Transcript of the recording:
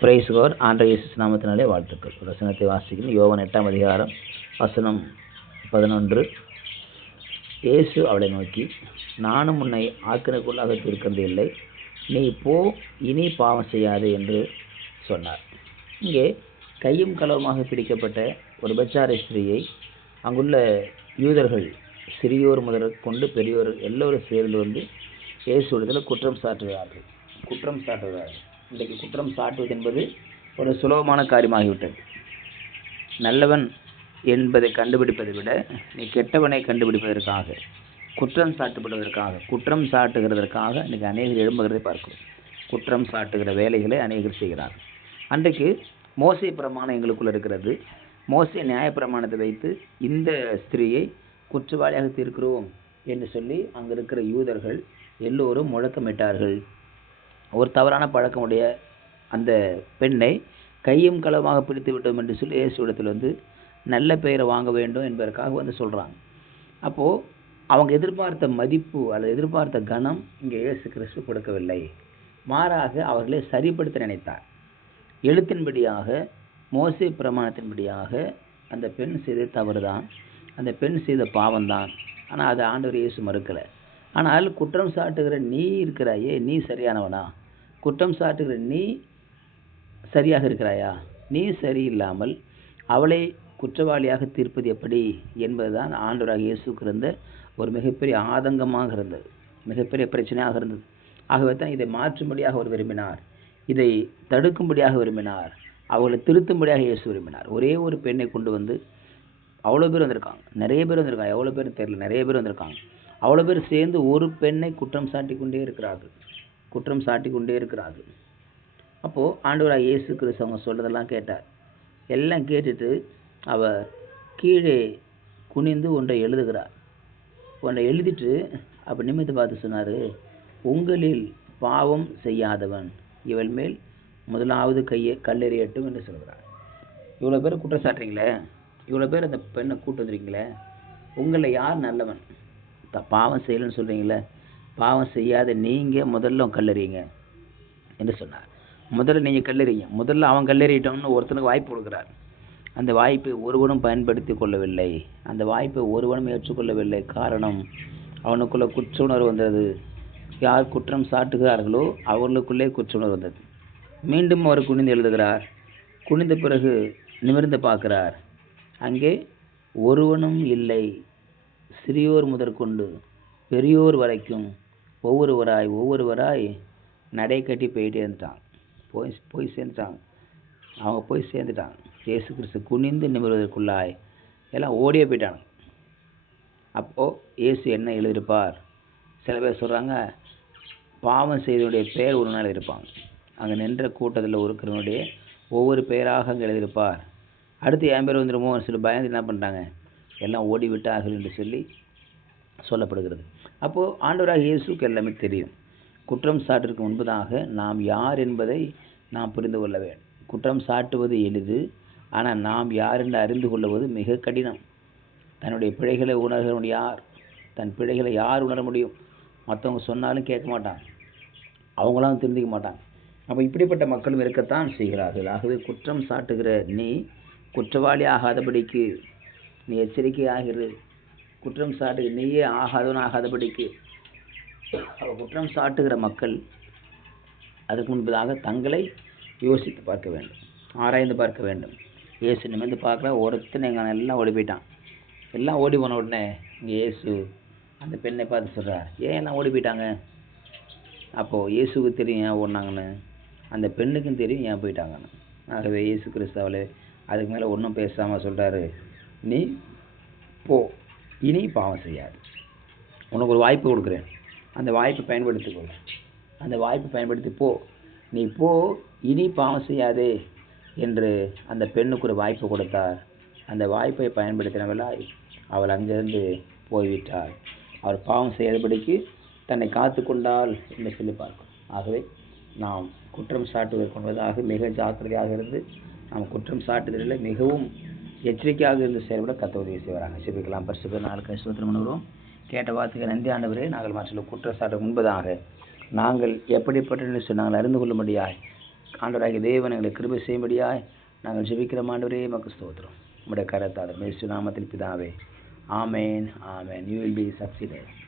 Price God. ஆண்டவர் இயேசு நாமத்தினாலே வாழ்த்துக்கள். வசனத்தை வாசிக்கணும். யோவான் 8ஆம் அதிகாரம் வசனம் 11. இயேசு அவளை நோக்கி, நானும் உன்னை ஆக்கினைக்குள்ளாக தீர்க்கிறது இல்லை, நீ போ, இனி பாவம் செய்யாது என்று சொன்னார். இங்கே கையும் களவுமாக பிடிக்கப்பட்ட ஒரு விபச்சார ஸ்திரியை அங்குள்ள யூதர்கள் சிறியோர் முதல் கொண்டு பெரியோர் எல்லோரும் சேர்ந்து வந்து இயேசுவிடத்தில் குற்றம் சாட்டுகிறார்கள். இன்றைக்கு குற்றம் சாட்டுவது என்பது ஒரு சுலபமான காரியமாகிவிட்டது. நல்லவன் என்பதை கண்டுபிடிப்பதை விட நீ கெட்டவனை கண்டுபிடிப்பதற்காக, குற்றம் சாட்டுகிறதற்காக இன்றைக்கு அநேகர் எழும்புகிறதை பார்க்கிறோம். குற்றம் சாட்டுகிற வேலைகளை அநேகர் செய்கிறார்கள். அன்றைக்கு மோசே பிரமாணம் எங்களுக்குள்ள இருக்கிறது. மோசே நியாயப்பிரமாணத்தை வைத்து இந்த ஸ்திரீயை குற்றவாளியாக தீர்க்கிறோம் என்று சொல்லி அங்கே இருக்கிற யூதர்கள் எல்லோரும் முழக்கமிட்டார்கள். ஒரு தவறான பழக்கமுடைய அந்த பெண்ணை கையும் களவுமாக பிடித்து விட்டோம் என்று சொல்லி இயேசுவிடத்தில் வந்து நல்ல பெயரை வாங்க வேண்டும் என்பதற்காக வந்து சொல்கிறாங்க. அப்போது அவங்க எதிர்பார்த்த மதிப்பு அல்லது எதிர்பார்த்த கனம் இங்கே இயேசு கிறிஸ்து கொடுக்கவில்லை. மாறாக அவர்களை சரிப்படுத்த நினைத்தார். எழுத்தின்படியாக, மோசே பிரமாணத்தின்படியாக அந்த பெண் செய்த தவறு தான், அந்த பெண் செய்த பாவம்தான். ஆனால் அது ஆண்டவர் இயேசு மறுக்கலை. ஆனால் குற்றம் சாட்டுகிற நீ இருக்கிறாயே, நீ சரியானவனா? குற்றம் சாட்டுகிற நீ சரியாக இருக்கிறாயா? நீ சரியில்லாமல் அவளை குற்றவாளியாக தீர்ப்பது எப்படி என்பதுதான் ஆண்டவராக இயேசுக்கு இருந்த ஒரு மிகப்பெரிய ஆதங்கமாக இருந்தது, மிகப்பெரிய பிரச்சனையாக இருந்தது. ஆகவே தான் இதை மாற்றும்படியாக அவர் விரும்பினார், இதை தடுக்கும்படியாக விரும்பினார், அவளை திருத்தும்படியாக இயேசு விரும்பினார். ஒரே ஒரு பெண்ணை கொண்டு வந்து அவ்வளோ பேர் வந்திருக்காங்க, நிறைய பேர் வந்திருக்காங்க, எவ்வளோ பேர் தெரியல, நிறைய பேர் வந்திருக்காங்க. அவ்வளோ பேர் சேர்ந்து ஒரு பெண்ணை குற்றம் சாட்டி கொண்டே இருக்கிறார்கள். அப்போது ஆண்டவராக இயேசு கிறிஸ்து அவங்க சொல்கிறதெல்லாம் கேட்டார். எல்லாம் கேட்டுட்டு அவர் கீழே குனிந்து ஒன்றை எழுதுகிறார். ஒன்றை எழுதிட்டு அப்போ நிமித்து பார்த்து சொன்னார், உங்களில் பாவம் செய்யாதவன் இவள் மேல் முதலாவது கல்லெறியட்டும் என்று சொல்கிறார். இவ்வளோ பேர் குற்றம் சாட்டுறீங்களே, இவ்வளோ பேர் அந்த பெண்ணை கூட்டு வந்துருக்கீங்களே, உங்களில் யார் நல்லவன்? பாவம் செய்யலன்னு சொல்கிறீங்களே, பாவம் செய்யாத நீங்கள் முதல்ல கல்லெறியுங்க என்று சொன்னார். முதல்ல நீங்கள் கல்லெறிங்க. முதல்ல அவன் கல்லெறியிட்டோம்னு ஒருத்தனுக்கு வாய்ப்பு கொடுக்குறார். அந்த வாய்ப்பை ஒருவனும் பயன்படுத்தி கொள்ளவில்லை, அந்த வாய்ப்பை ஒருவனும் ஏற்றுக்கொள்ளவில்லை. காரணம், அவனுக்குள்ள குற்ற உணர்வு வந்தது. யார் குற்றம் சாட்டுகிறார்களோ அவர்களுக்குள்ளே குற்ற உணர்வு வந்தது. மீண்டும் அவர் குனிந்து எழுதுகிறார். குனிந்த பிறகு நிமிர்ந்து பார்க்கிறார். அங்கே ஒருவனும் இல்லை. சிறியோர் முதற்கொண்டு பெரியோர் வரைக்கும் ஒவ்வொருவராய் நடை கட்டி போயிட்டே இருந்துட்டாங்க. போய் சேர்ந்துட்டாங்க. அவங்க போய் சேர்ந்துட்டாங்க. இயேசு கிறிஸ்து குனிந்து நிமிர்வதற்குள்ளாய் எல்லாம் ஓடியே போயிட்டாங்க. அப்போது இயேசு என்ன எழுதியிருப்பார்? சில பேர் சொல்கிறாங்க, பாவம் செய்தவனுடைய பெயர் ஒரு நாள் இருப்பாங்க. அங்கே நின்ற கூட்டத்தில் இருக்கிறவனுடைய ஒவ்வொரு பெயராக அங்கே எழுதியிருப்பார். அடுத்து என் பேர் வந்துடுமோ சில பயந்து என்ன பண்ணுறாங்க, எல்லாம் ஓடிவிட்டார்கள் என்று சொல்லி சொல்லப்படுகிறது. அப்போது ஆண்டவராக இயேசுக்கு எல்லாமே தெரியும். குற்றம் சாட்டிற்கு முன்பதாக நாம் யார் என்பதை நாம் புரிந்து கொள்ள வேண்டும். குற்றம் சாட்டுவது எளிது, ஆனால் நாம் யார் என்று அறிந்து கொள்வது மிக கடினம். தன்னுடைய பிழைகளை உணர்கிறவன் யார்? தன் பிழைகளை யார் உணர முடியும்? மற்றவங்க சொன்னாலும் கேட்க மாட்டாங்க, அவங்களாம் திருந்திக்க மாட்டாங்க. அப்போ இப்படிப்பட்ட மக்களும் இருக்கத்தான் செய்கிறார்கள். ஆகவே குற்றம் சாட்டுகிற நீ குற்றவாளி ஆகாதபடிக்கு நீ எச்சரிக்கையாகிறது. குற்றம் சாட்டுகிற நீயே ஆகாதபடிக்கு குற்றம் சாட்டுகிற மக்கள் அதுக்கு முன்பதாக தங்களை யோசித்து பார்க்க வேண்டும், ஆராய்ந்து பார்க்க வேண்டும். இயேசு நிமிர்ந்து பார்க்குற ஒருத்தனை எங்கள் எல்லாம் ஓடி போயிட்டான். எல்லாம் ஓடி போன உடனே இங்கே இயேசு அந்த பெண்ணை பார்த்து சொல்கிறார், ஏன் எல்லாம் ஓடி போயிட்டாங்க? அப்போது இயேசுக்கு தெரியும் ஏன் ஓடினாங்கன்னு, அந்த பெண்ணுக்கும் தெரியும் ஏன் போயிட்டாங்கன்னு. ஆகவே இயேசு கிறிஸ்துவாலே அதுக்கு மேலே ஒன்றும் பேசாமல் சொல்கிறாரு, நீ போ, இனி பாவம் செய்யாது. உனக்கு ஒரு வாய்ப்பு கொடுக்குறேன், அந்த வாய்ப்பை பயன்படுத்திக்கொள்ள, அந்த வாய்ப்பை பயன்படுத்தி போ, நீ போ, இனி பாவம் செய்யாதே என்று அந்த பெண்ணுக்கு ஒரு வாய்ப்பு கொடுத்தார். அந்த வாய்ப்பை பயன்படுத்தினவளாய் அவள் அங்கிருந்து போய்விட்டாள். அவர் பாவம் செய்யாதபடிக்கு தன்னை காத்து கொண்டாள் என்று சொல்லி பார்க்கும். ஆகவே நாம் குற்றம் சாட்டுவதற்கு முன்பதாக மிக ஜாக்கிரதையாக இருந்து நாம் குற்றம் சாட்டுதலில் மிகவும் எச்சரிக்கையாக இருந்து செயல்பட கர்த்தர் உதவி செய்வாராக. சிபிக்கலாம். பரிசுத்த நாளுக்கு ஸ்தோத்திரம் பண்ணுகிறோம். கேட்ட வார்த்தைக்கு நன்றி ஆண்டவரே. நாங்கள் மற்ற குற்றச்சாட்டு முன்பதாக நாங்கள் எப்படிப்பட்ட நாங்கள் அறிந்து கொள்ளும்படியாய் ஆண்டவராகிய தேவன் எங்களை கிருபை செய்யும்படியாய் நாங்கள் ஜெபிக்கிறோம். ஆண்டவரே உமக்கு ஸ்தோத்திரம். உம்முடைய கரத்தால் இயேசு நாமத்தில் பிதாவே. ஆமென். ஆமென். You will be succeeded.